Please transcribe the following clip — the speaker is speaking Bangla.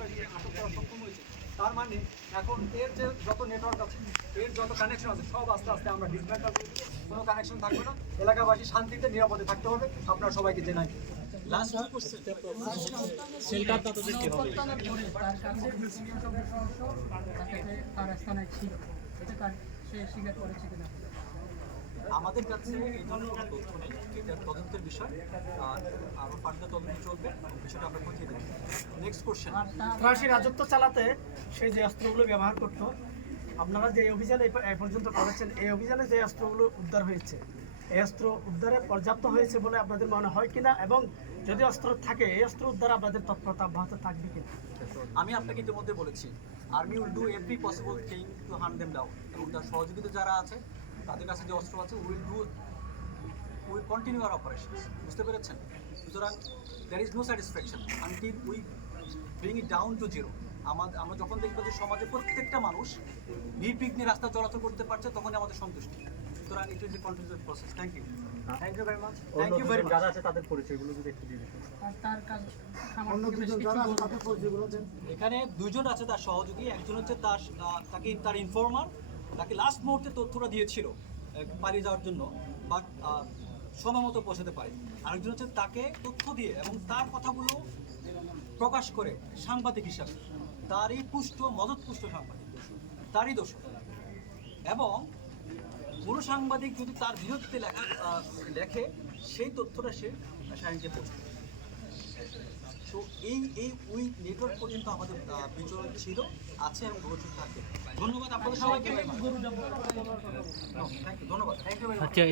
সন্ত্রাসী আটক করা সক্ষম হয়েছে। তার মানে এখন এর যে যত নেটওয়ার্ক আছে এর যত কানেকশন আছে সব আস্তে আস্তে আমরা ডিসমেন্টাল করে দেবো। কোনো কানেকশন থাকবে না। এলাকাবাসী শান্তিতে নিরাপদে থাকতে হবে। আপনারা সবাইকে জানাই। লাস্ট কি করছেন কি হবে তার কাছে বিসিএস অংশ তার কাছে তার স্থানে ছিল এটা তার সে স্বীকার করেছে কিনা আমাদের কাছে এই ধরনের কোনো তথ্য নেই। এটা তদন্তের বিষয়। আর আরও ফার্দার তদন্ত চলবে। বিষয়টা আমরা খতিয়ে দেখব। নেক্সট কোশ্চেন সন্ত্রাসী রাজত্ব চালাতে সে যে অস্ত্রগুলো ব্যবহার করত, আপনারা যে অভিযান এই পর্যন্ত করেছেন, এই অভিযানে যে অস্ত্রগুলো উদ্ধার হয়েছে, এই অস্ত্র উদ্ধারে পর্যাপ্ত হয়েছে বলে আপনাদের মনে হয় কিনা? এবং যদি অস্ত্র থাকে, এই অস্ত্র উদ্ধার আপনাদের তৎপরতা অব্যাহত থাকবে কিনা? আমি আপনাকে ইতিমধ্যে বলেছি army will do every possible thing to hunt them down এবং তার সহযোগিতা যারা আছে, তাদের কাছে যে অস্ত্র আছে will do will continue R operation বুঝতে পেরেছেন? সুতরাং there is no satisfaction until we bring it down to zero আমাদের আমরা যখন দেখব যে সমাজে প্রত্যেকটা মানুষ নির্বিঘ্নে রাস্তা চলাচল করতে পারছে তখনই আমাদের সন্তুষ্টি। সুতরাং it is a continuous process thank you thank you very much thank very. এখানে দুজন আছে তার সহযোগী একজন হচ্ছে তার তাকে তার ইনফর্মার তাকে লাস্ট মুহূর্তে তথ্যটা দিয়েছিল পালিয়ে যাওয়ার জন্য। বাট সময় মতো পৌঁছাতে পারে। আরেকজন হচ্ছে তাকে তথ্য দিয়ে এবং তার কথাগুলো প্রকাশ করে সাংবাদিক হিসাবে। তারই পুষ্ট মদত পুষ্ট সাংবাদিক। তারই দোষ। এবং কোনো সাংবাদিক যদি তার বিরুদ্ধে লেখা লেখে সেই তথ্যটা সে সাইনকে পৌঁছে তো এই এই ওই নেটওয়ার্ক পর্যন্ত আমাদের বিচরণ ছিল আছে এবং ভবিষ্যৎ থাকবে। ধন্যবাদ আপনাদের সবাইকে। ধন্যবাদ থ্যাংক ইউ আচ্ছা